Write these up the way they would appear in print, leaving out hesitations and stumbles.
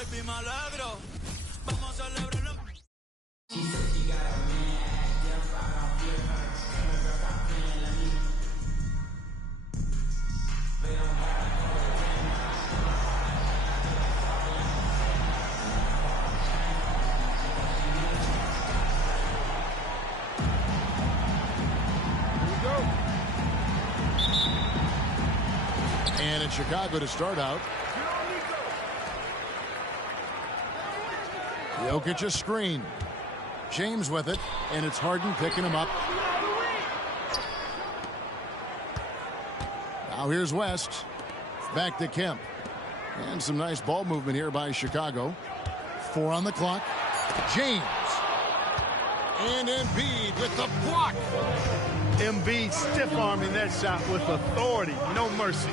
Baby, me alegro. Vamos a celebrarlo. And it's Chicago to start out. Jokic a screen. James with it, and it's Harden picking him up. Now here's West. Back to Kemp. And some nice ball movement here by Chicago. 4 on the clock. James. And Embiid with the block. Embiid stiff-arming that shot with authority. No mercy.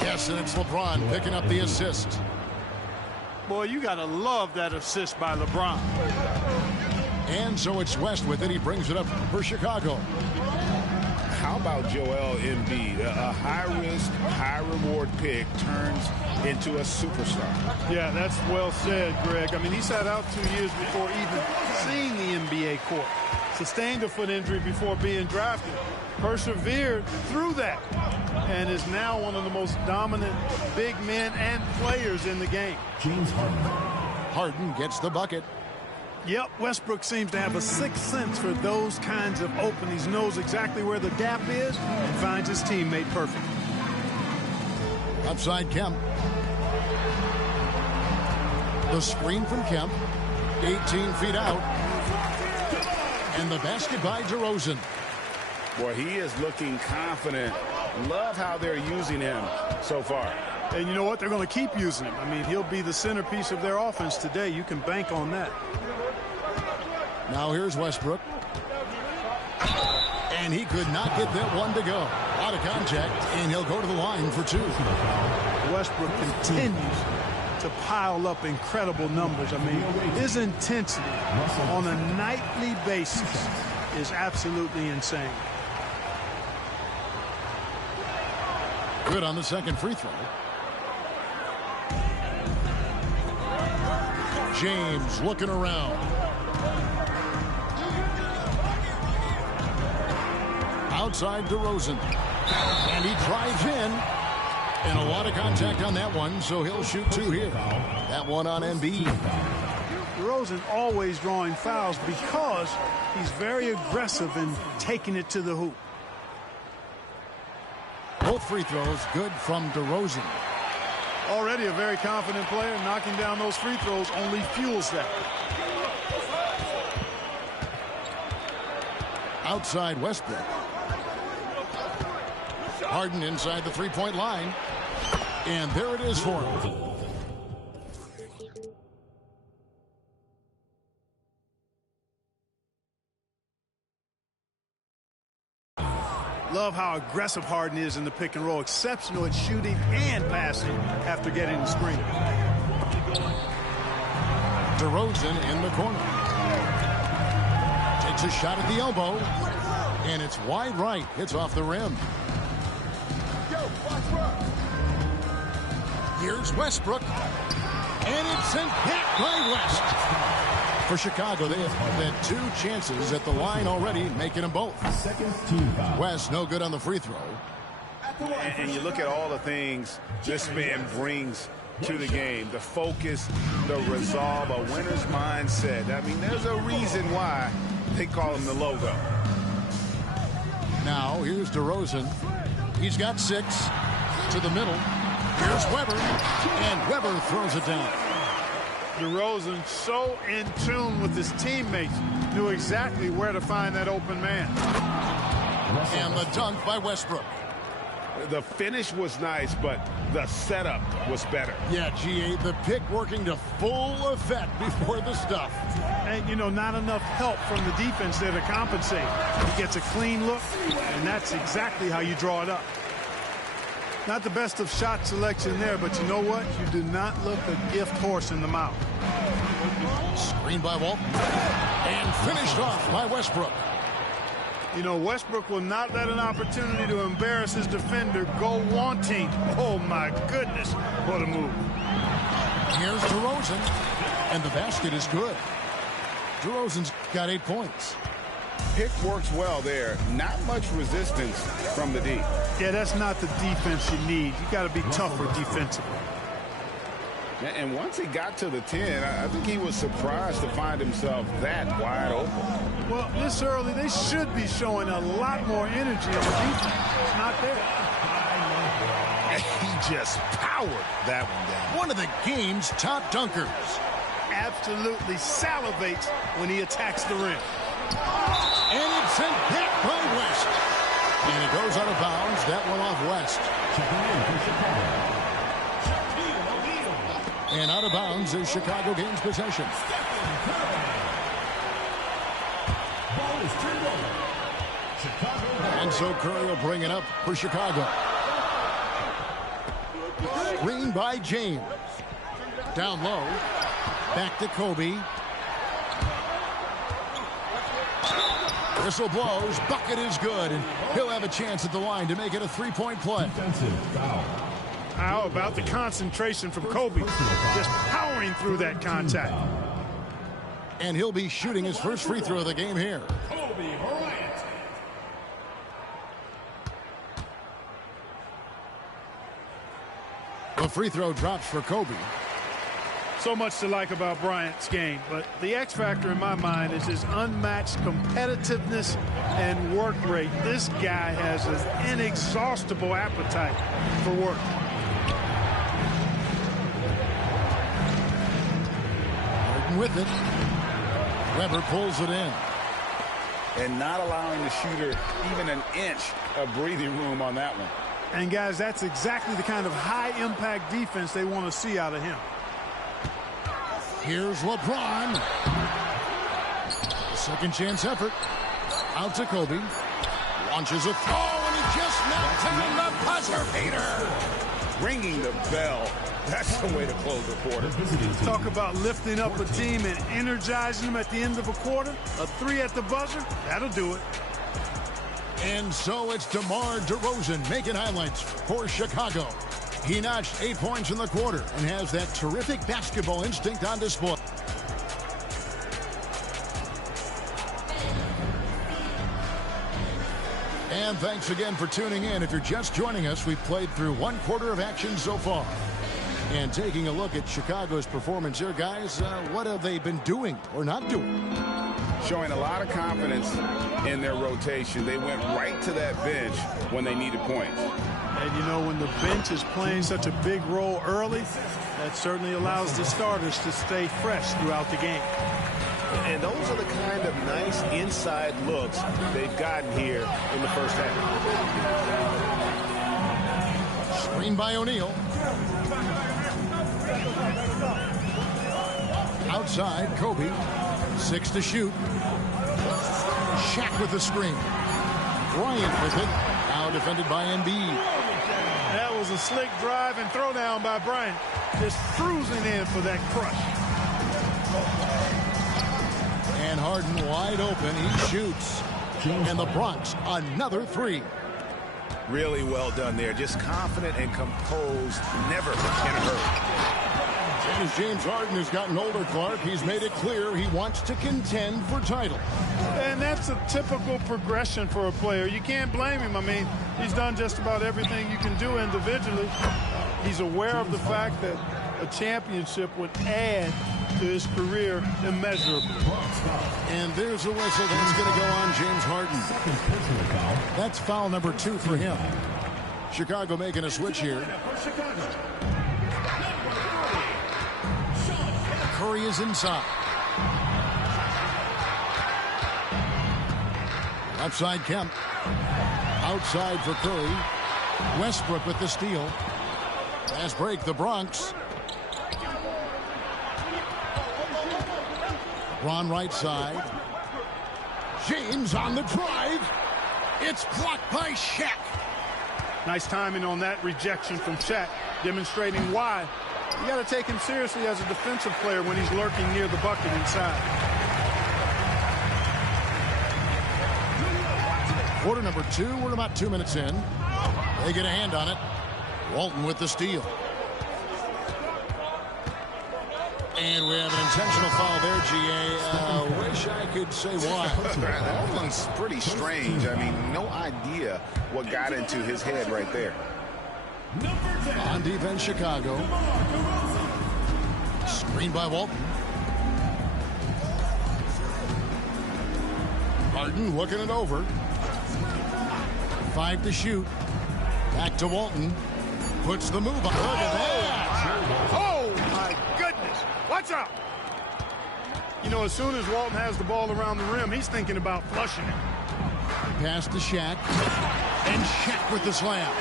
Yes, and it's LeBron picking up the assist. Boy, you got to love that assist by LeBron. And so it's West with it. He brings it up for Chicago. How about Joel Embiid? A high-risk, high-reward pick turns into a superstar. Yeah, that's well said, Greg. I mean, he sat out 2 years before even seeing the NBA court. Sustained a foot injury before being drafted. Persevered through that. And is now one of the most dominant big men and players in the game. James Harden. Harden gets the bucket. Yep, Westbrook seems to have a sixth sense for those kinds of openings. Knows exactly where the gap is and finds his teammate perfect. Upside Kemp. The screen from Kemp. 18 feet out. And the basket by DeRozan. Boy, he is looking confident. Love how they're using him so far. And you know what? They're going to keep using him. I mean, he'll be the centerpiece of their offense today. You can bank on that. Now here's Westbrook. And he could not get that one to go. Out of contact, and he'll go to the line for 2. Westbrook continues to pile up incredible numbers. I mean, his intensity on a nightly basis is absolutely insane. Good on the second free throw. James looking around. Outside DeRozan. And he drives in. And a lot of contact on that one, so he'll shoot 2 here. That one on Embiid. DeRozan always drawing fouls because he's very aggressive in taking it to the hoop. Both free throws good from DeRozan. Already a very confident player. Knocking down those free throws only fuels that. Outside Westbrook. Harden inside the three-point line. And there it is for him. Love how aggressive Harden is in the pick and roll. Exceptional at shooting and passing after getting the screen. DeRozan in the corner. Takes a shot at the elbow. And it's wide right. It's off the rim. Here's Westbrook. And it's sent back by West. For Chicago, they have had 2 chances at the line already, making them both. West no good on the free throw. And you look at all the things this man brings to the game. The focus, the resolve, a winner's mindset. I mean, there's a reason why they call him the logo. Now, here's DeRozan. He's got 6 to the middle. Here's Weber. And Weber throws it down. DeRozan so in tune with his teammates, knew exactly where to find that open man. And the dunk by Westbrook. The finish was nice, but the setup was better. Yeah, GA, the pick working to full effect before the stuff. And, you know, not enough help from the defense there to compensate. He gets a clean look, and that's exactly how you draw it up. Not the best of shot selection there, but you know what? You do not look a gift horse in the mouth. Screen by Walton. And finished off by Westbrook. You know, Westbrook will not let an opportunity to embarrass his defender go wanting. Oh, my goodness. What a move. Here's DeRozan, and the basket is good. DeRozan's got 8 points. Pick works well there. Not much resistance from the D. Yeah, that's not the defense you need. You got to be tougher defensively. And once he got to the 10, I think he was surprised to find himself that wide open. Well, this early, they should be showing a lot more energy on defense. It's not there. He just powered that one down. One of the game's top dunkers. Absolutely salivates when he attacks the rim. And it's sent back by West. And it goes out of bounds. That one off West. And out of bounds as Chicago gains possession. And so Curry will bring it up for Chicago. Screen by James. Down low. Back to Kobe. Whistle blows. Bucket is good. And he'll have a chance at the line to make it a three-point play. How about the concentration from Kobe? Just powering through that contact. And he'll be shooting his first free throw of the game here. The free throw drops for Kobe. So much to like about Bryant's game, but the X factor in my mind is his unmatched competitiveness and work rate. This guy has an inexhaustible appetite for work. With it, Weber pulls it in. And not allowing the shooter even an inch of breathing room on that one. And guys, that's exactly the kind of high-impact defense they want to see out of him. Here's LeBron. Second chance effort. Out to Kobe. Launches a throw, and he just knocked down the buzzer beater. Ringing the bell. That's the way to close the quarter. Talk about lifting up a team and energizing them at the end of a quarter. A three at the buzzer, that'll do it. And so it's DeMar DeRozan making highlights for Chicago. He notched 8 points in the quarter and has that terrific basketball instinct on display. And thanks again for tuning in. If you're just joining us, we've played through one quarter of action so far. And taking a look at Chicago's performance here, guys, what have they been doing or not doing? Showing a lot of confidence in their rotation. They went right to that bench when they needed points. And, you know, when the bench is playing such a big role early, that certainly allows the starters to stay fresh throughout the game. And those are the kind of nice inside looks they've gotten here in the first half. Screen by O'Neal. Outside, Kobe. 6 to shoot. Shaq with the screen. Bryant with it. Now defended by Embiid. That was a slick drive and throwdown by Bryant. Just cruising in for that crush. And Harden wide open. He shoots. And the Bronx, another three. Really well done there. Just confident and composed. Never in a hurry. As James Harden has gotten older, Clark, he's made it clear he wants to contend for titles. And that's a typical progression for a player. You can't blame him. I mean, he's done just about everything you can do individually. He's aware of the fact that a championship would add to his career immeasurably. And there's a whistle that's going to go on James Harden. That's foul number 2 for him. Chicago making a switch here. Curry is inside. Outside Kemp. Outside for Curry. Westbrook with the steal. Fast break, the Bronx. LeBron right side. James on the drive. It's blocked by Shaq. Nice timing on that rejection from Shaq, demonstrating why you got to take him seriously as a defensive player when he's lurking near the bucket inside. quarter number 2. We're about 2 minutes in. They get a hand on it. Walton with the steal. And we have an intentional foul there, G.A. Wish I could say why. That one's pretty strange. I mean, no idea what got into his head right there. On defense, Chicago. Screen by Walton. Harden looking it over. 5 to shoot. Back to Walton. Puts the move on. Look at that. Oh, my goodness. Watch out. You know, as soon as Walton has the ball around the rim, he's thinking about flushing it. Pass to Shaq. And Shaq with the slam.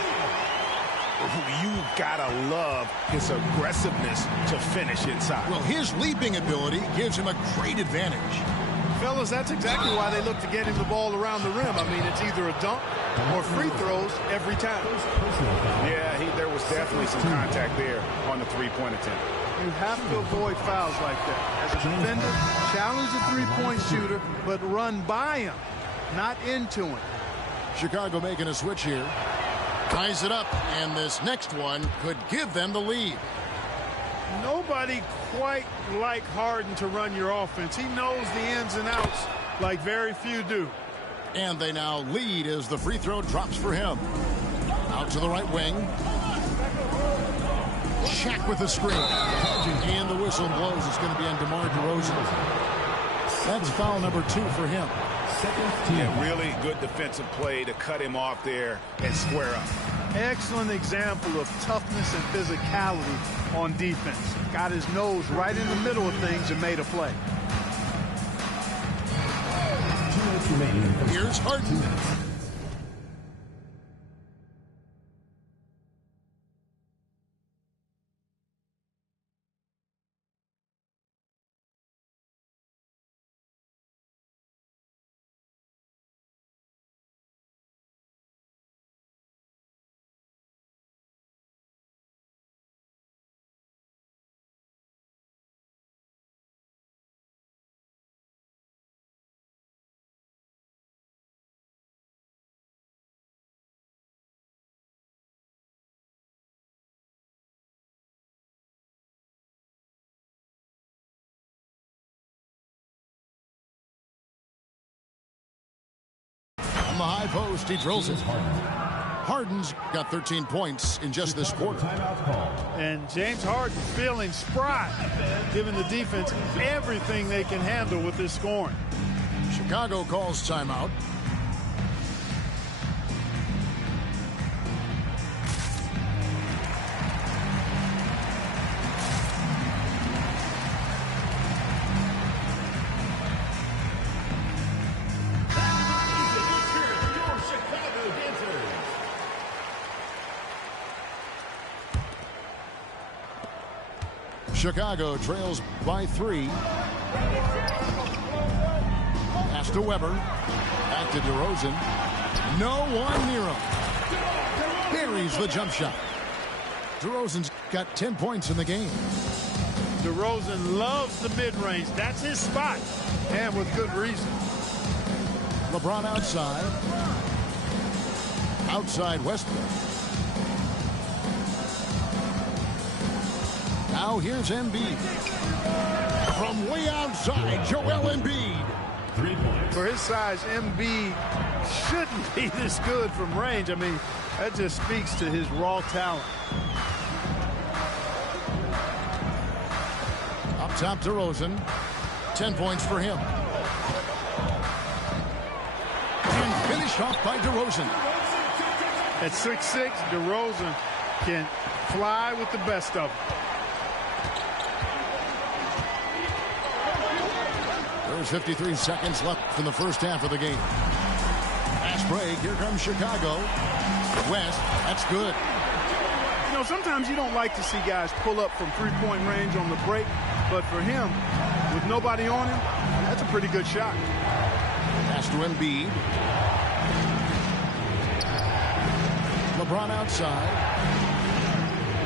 You gotta love his aggressiveness to finish inside. Well, his leaping ability gives him a great advantage. Fellas, that's exactly why they look to get him the ball around the rim. I mean, it's either a dunk or free throws every time. Yeah, there was definitely some contact there on the three-point attempt. You have to avoid fouls like that. As a defender, challenge the three-point shooter, but run by him, not into him. Chicago making a switch here. Ties it up, and this next one could give them the lead. Nobody quite like Harden to run your offense. He knows the ins and outs like very few do. And they now lead as the free throw drops for him. Out to the right wing. Shaq with the screen. And the whistle blows. It's going to be on DeMar DeRozan. That's foul number 2 for him. Yeah, really good defensive play to cut him off there and square up. Excellent example of toughness and physicality on defense. Got his nose right in the middle of things and made a play. Here's Harden. On the high post, he drills it. Harden's got 13 points in just this quarter. And James Harden feeling spry, giving the defense everything they can handle with this scoring. Chicago calls timeout. Chicago trails by 3. Pass to Weber. Back to DeRozan. No one near him. Buries the jump shot. DeRozan's got 10 points in the game. DeRozan loves the mid-range. That's his spot. And with good reason. LeBron outside. Outside Westbrook. Now here's Embiid. From way outside, Joel Embiid. 3 points. For his size, Embiid shouldn't be this good from range. I mean, that just speaks to his raw talent. Up top, DeRozan. 10 points for him. And finished off by DeRozan. At 6'6", DeRozan can fly with the best of them. There's 53 seconds left in the first half of the game. Fast break. Here comes Chicago. West. That's good. You know, sometimes you don't like to see guys pull up from three-point range on the break, but for him, with nobody on him, that's a pretty good shot. Pass to Embiid. LeBron outside.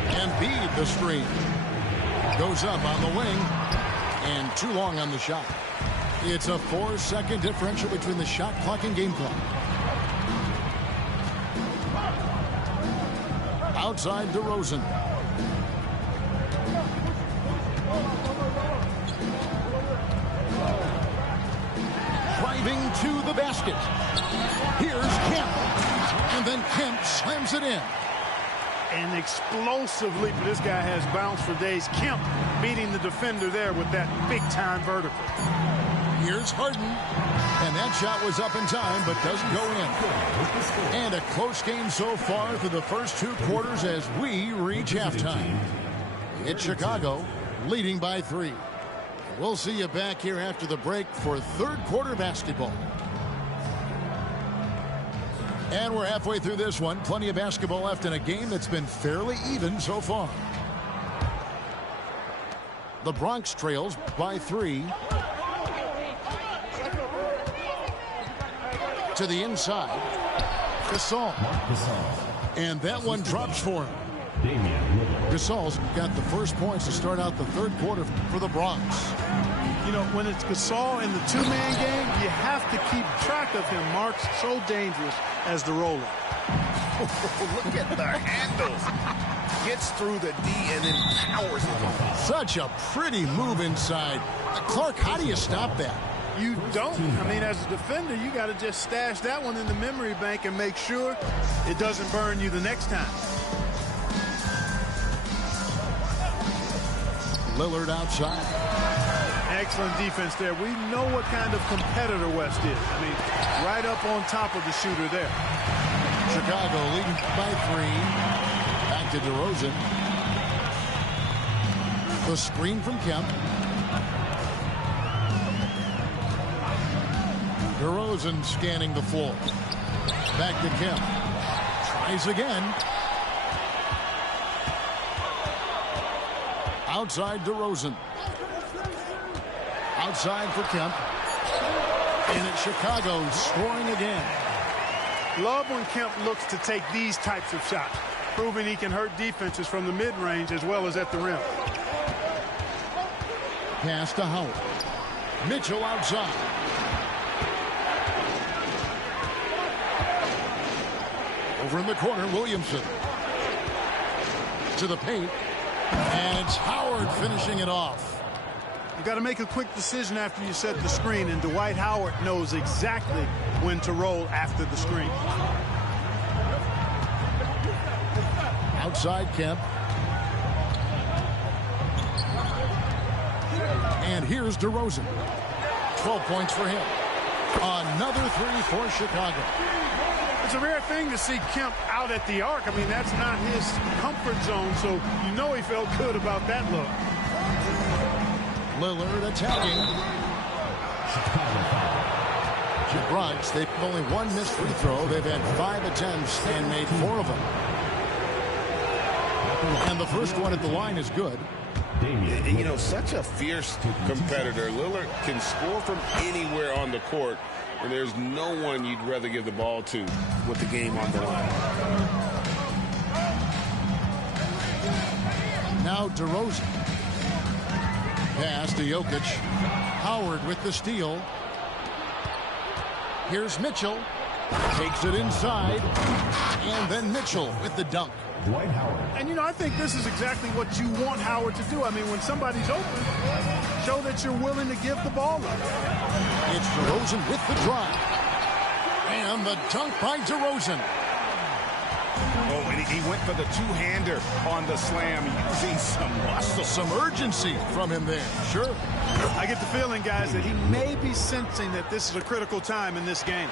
Embiid the screen. Goes up on the wing. And too long on the shot. It's a 4-second differential between the shot clock and game clock. Outside DeRozan. Driving to the basket. Here's Kemp. And then Kemp slams it in. An explosive leap. This guy has bounce for days. Kemp beating the defender there with that big-time vertical. Here's Harden. And that shot was up in time, but doesn't go in. And a close game so far through the first 2 quarters as we reach halftime. It's Chicago leading by 3. We'll see you back here after the break for third quarter basketball. And we're halfway through this one. Plenty of basketball left in a game that's been fairly even so far. The Bronx trails by 3. To the inside. Gasol. And that one drops for him. Gasol's got the first points to start out the third quarter for the Bronx. You know, when it's Gasol in the two-man game, you have to keep track of him. Mark's so dangerous as the roller. Look at the handles. Gets through the D and then powers it home. Such a pretty move inside. Clark, how do you stop that? You don't. I mean, as a defender, you got to just stash that one in the memory bank and make sure it doesn't burn you the next time. Lillard outside. Excellent defense there. We know what kind of competitor West is. I mean, right up on top of the shooter there. Chicago leading by 3. Back to DeRozan. The screen from Kemp. DeRozan scanning the floor. Back to Kemp. Tries again. Outside DeRozan. Outside for Kemp. And it's Chicago scoring again. Love when Kemp looks to take these types of shots, proving he can hurt defenses from the mid-range as well as at the rim. Pass to Howard. Mitchell outside. Over in the corner, Williamson. To the paint. And it's Howard finishing it off. You got to make a quick decision after you set the screen, and Dwight Howard knows exactly when to roll after the screen. Outside Kemp. And here's DeRozan. 12 points for him. Another 3 for Chicago. It's a rare thing to see Kemp out at the arc. I mean, that's not his comfort zone, so you know he felt good about that look. Lillard attacking. The Bronx, they've only 1 missed free throw. They've had 5 attempts and made 4 of them. And the first one at the line is good. You know, such a fierce competitor. Lillard can score from anywhere on the court, and there's no one you'd rather give the ball to with the game on the line. Now DeRozan. Pass to Jokic. Howard with the steal. Here's Mitchell. Takes it inside. And then Mitchell with the dunk. Dwight Howard. And, you know, I think this is exactly what you want Howard to do. I mean, when somebody's open, show that you're willing to give the ball up. It's DeRozan with the drive. And the dunk by DeRozan. Oh, and he went for the two-hander on the slam, using some muscle. Some urgency from him there. Sure. I get the feeling, guys, that he may be sensing that this is a critical time in this game.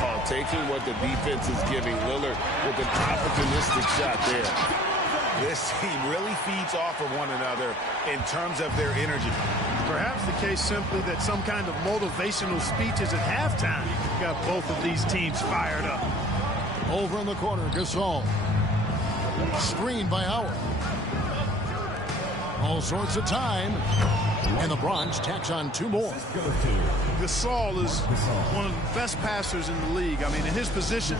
Oh, taking what the defense is giving Lillard with an opportunistic shot there. This team really feeds off of one another in terms of their energy. Perhaps the case simply that some kind of motivational speech is at halftime. Got both of these teams fired up. Over in the corner, Gasol. Screened by Howard. All sorts of time. And the Bronx tacks on 2 more. Gasol is one of the best passers in the league. I mean, in his position,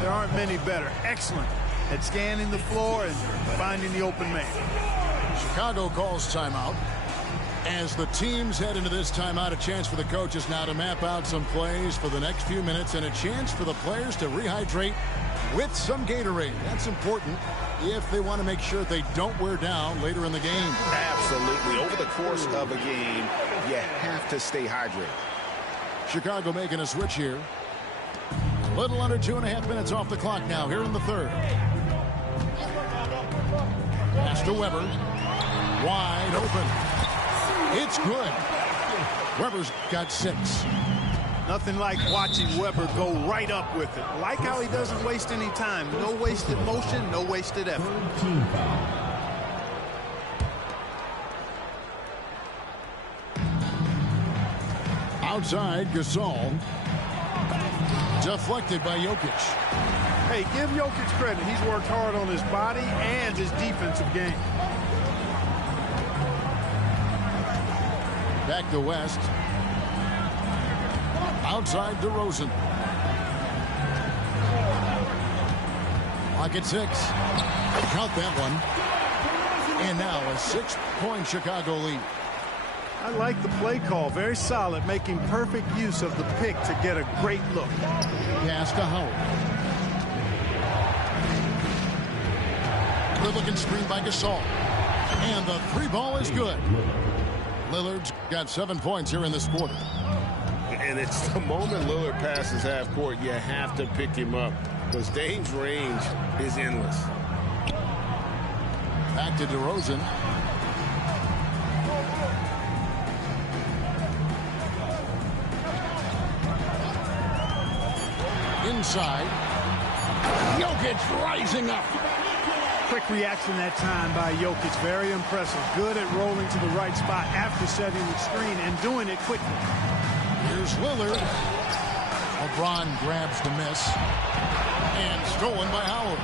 there aren't many better. Excellent at scanning the floor and finding the open man. Chicago calls timeout. As the teams head into this timeout, a chance for the coaches now to map out some plays for the next few minutes and a chance for the players to rehydrate with some Gatorade. That's important if they want to make sure they don't wear down later in the game. Absolutely. Over the course of a game, you have to stay hydrated. Chicago making a switch here. A little under 2.5 minutes off the clock now here in the third. Pass to Weber. Wide open. It's good. Weber's got 6. Nothing like watching Weber go right up with it. Like how he doesn't waste any time. No wasted motion, no wasted effort. Outside, Gasol. Deflected by Jokic. Hey, give Jokic credit. He's worked hard on his body and his defensive game. Back to West. Outside DeRozan. Lock at 6. Count that one. And now a 6-point Chicago lead. I like the play call. Very solid, making perfect use of the pick to get a great look. Pass to Howard. Good looking screen by Gasol. And the 3 ball is good. Lillard's got 7 points here in this quarter. And it's the moment Lillard passes half court, you have to pick him up. Because Dame's range is endless. Back to DeRozan. Inside. Jokic rising up. Quick reaction that time by Jokic. Very impressive. Good at rolling to the right spot after setting the screen and doing it quickly. Here's Lillard. LeBron grabs the miss. And stolen by Howard.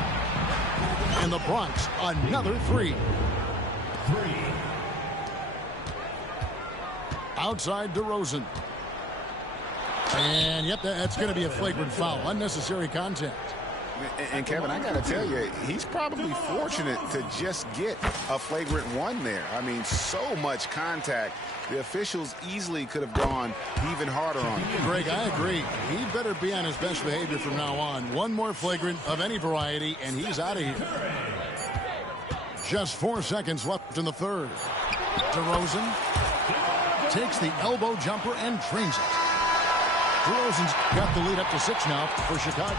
And the Bronx, another 3. Outside DeRozan. And yep, that's going to be a flagrant foul. Unnecessary contact. And Kevin, I got to tell you, he's probably fortunate to just get a flagrant 1 there. I mean, so much contact. The officials easily could have gone even harder on him. Greg, I agree. He better be on his best behavior from now on. One more flagrant of any variety, and he's out of here. Just 4 seconds left in the third. DeRozan takes the elbow jumper and drains it. DeRozan's got the lead up to 6 now for Chicago.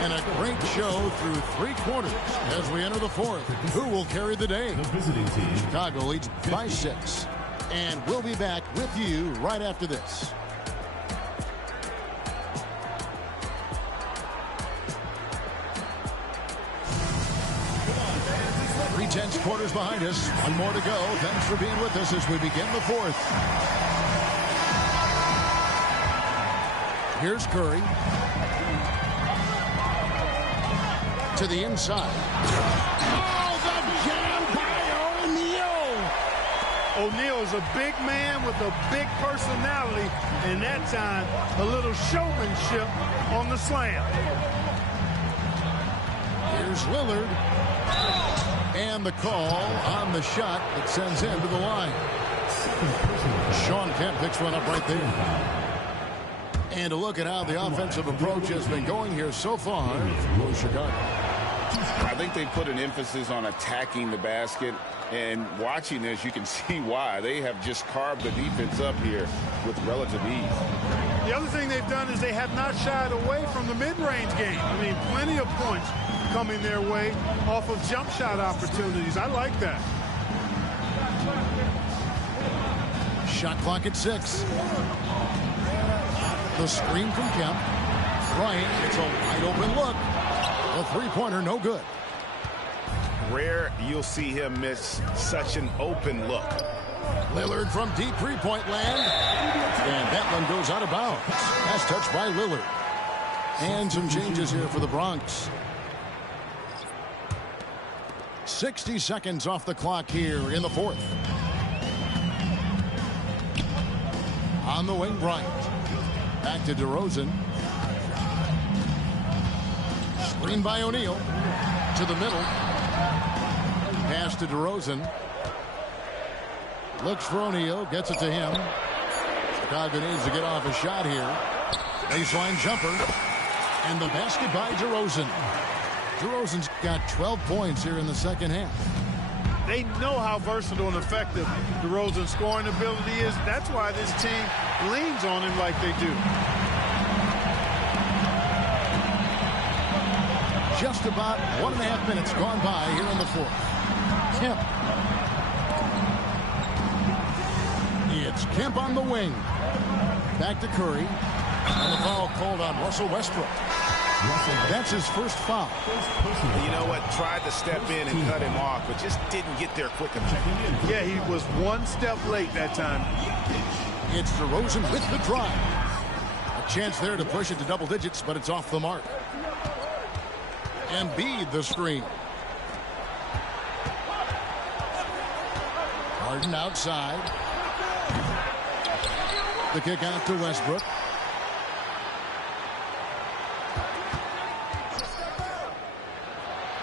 And a great show through 3 quarters as we enter the fourth. Who will carry the day? Chicago leads by 6. And we'll be back with you right after this. 3/10 quarters behind us. 1 more to go. Thanks for being with us as we begin the fourth. Here's Curry. To the inside. Oh, the jam by O'Neal. O'Neal is a big man with a big personality, and that time a little showmanship on the slam. Here's Lillard. And the call on the shot that sends him to the line. Sean Kemp picks one up right there. And a look at how the offensive approach has been going here so far for Chicago. I think they put an emphasis on attacking the basket. And watching this, you can see why. They have just carved the defense up here with relative ease. The other thing they've done is they have not shied away from the mid-range game. I mean, plenty of points coming their way off of jump shot opportunities. I like that. Shot clock at 6. The screen from Kemp. Bryant gets a wide open look. The 3-pointer no good. Rare you'll see him miss such an open look. Lillard from deep 3-point land. And that one goes out of bounds. That's touched by Lillard. And some changes here for the Bronx. 60 seconds off the clock here in the fourth. On the wing, Bryant. Back to DeRozan. Screen by O'Neal. To the middle. Pass to DeRozan. Looks for O'Neal. Gets it to him. Chicago needs to get off a shot here. Baseline jumper. And the basket by DeRozan. DeRozan's got 12 points here in the second half. They know how versatile and effective DeRozan's scoring ability is. That's why this team leans on him like they do. Just about 1.5 minutes gone by here in the fourth. Kemp. It's Kemp on the wing. Back to Curry. And the foul called on Russell Westbrook. That's his first foul. You know what? Tried to step in and cut him off, but just didn't get there quick enough. Yeah, he was one step late that time. It's DeRozan with the drive. A chance there to push it to double digits, but it's off the mark. Embiid the screen. Harden outside. The kick out to Westbrook.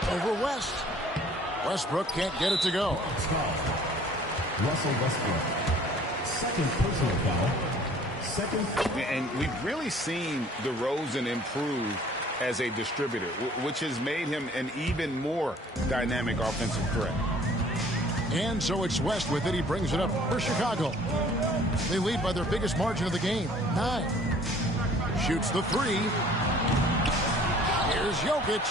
Over West. Westbrook can't get it to go. Russell Westbrook. Second personal foul. And we've really seen DeRozan improve as a distributor, which has made him an even more dynamic offensive threat. And so it's West with it. He brings it up for Chicago. They lead by their biggest margin of the game, 9. Shoots the 3. Here's Jokic.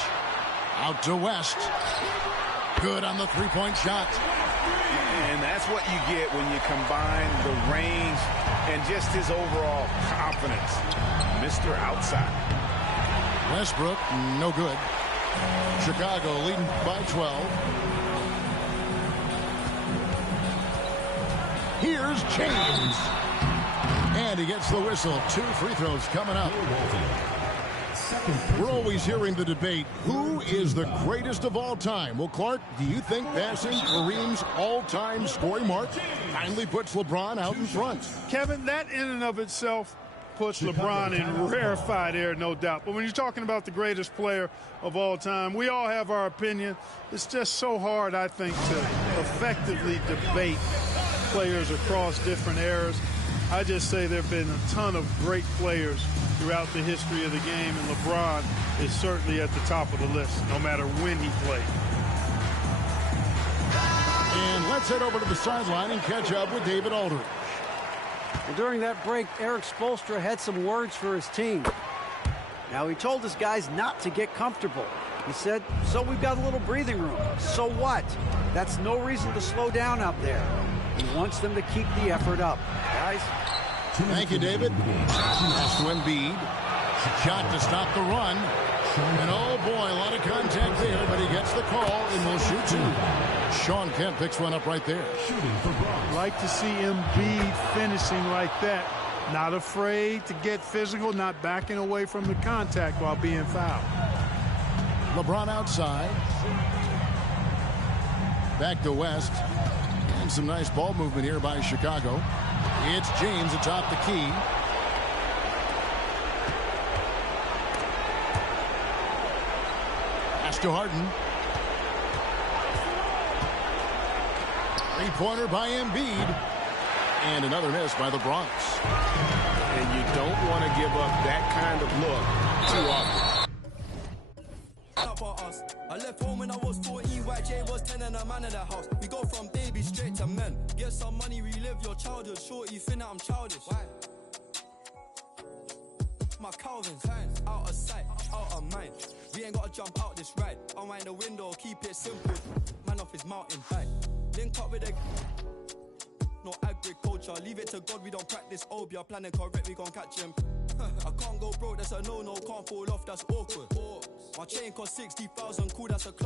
Out to West. Good on the three-point shot. And that's what you get when you combine the range and just his overall confidence. Mr. Outside. Westbrook, no good. Chicago leading by 12. Here's James. And he gets the whistle. 2 free throws coming up. We're always hearing the debate, who is the greatest of all time? Well, Clark, do you think passing Kareem's all-time scoring mark finally puts LeBron out in front? Kevin, that in and of itself puts LeBron in rarefied air, no doubt. But when you're talking about the greatest player of all time, we all have our opinion. It's just so hard, I think, to effectively debate players across different eras. I just say there have been a ton of great players throughout the history of the game, and LeBron is certainly at the top of the list, no matter when he played. And let's head over to the sideline and catch up with David Aldridge. Well, during that break, Eric Spoelstra had some words for his team. Now, he told his guys not to get comfortable. He said, so we've got a little breathing room. So what? That's no reason to slow down out there. He wants them to keep the effort up. Guys. Thank you, David. Pass to Embiid. Shot to stop the run. And oh boy, a lot of contact there, but he gets the call and will shoot 2. Sean Kemp picks one up right there. Like to see Embiid finishing like that. Not afraid to get physical, not backing away from the contact while being fouled. LeBron outside. Back to West. And some nice ball movement here by Chicago. It's James atop the key. Pass to Harden. Three-pointer by Embiid. And another miss by the Bronx. And you don't want to give up that kind of look too often. I left home when I was 14, YJ was 10 and a man in the house. We go from baby straight to men. Get some money, relive your childhood. Shorty, think that I'm childish. Why? My Calvin's out of sight, out of mind. We ain't gotta jump out this ride. Unwind the window, keep it simple. Man off his mountain bike. Link up with a no agriculture. Leave it to God, we don't practice obia. Planning correct, we gon' catch him. I can't go broke, that's a no-no. Can't fall off, that's awkward. My chain cost 60,000, cool, that's a club.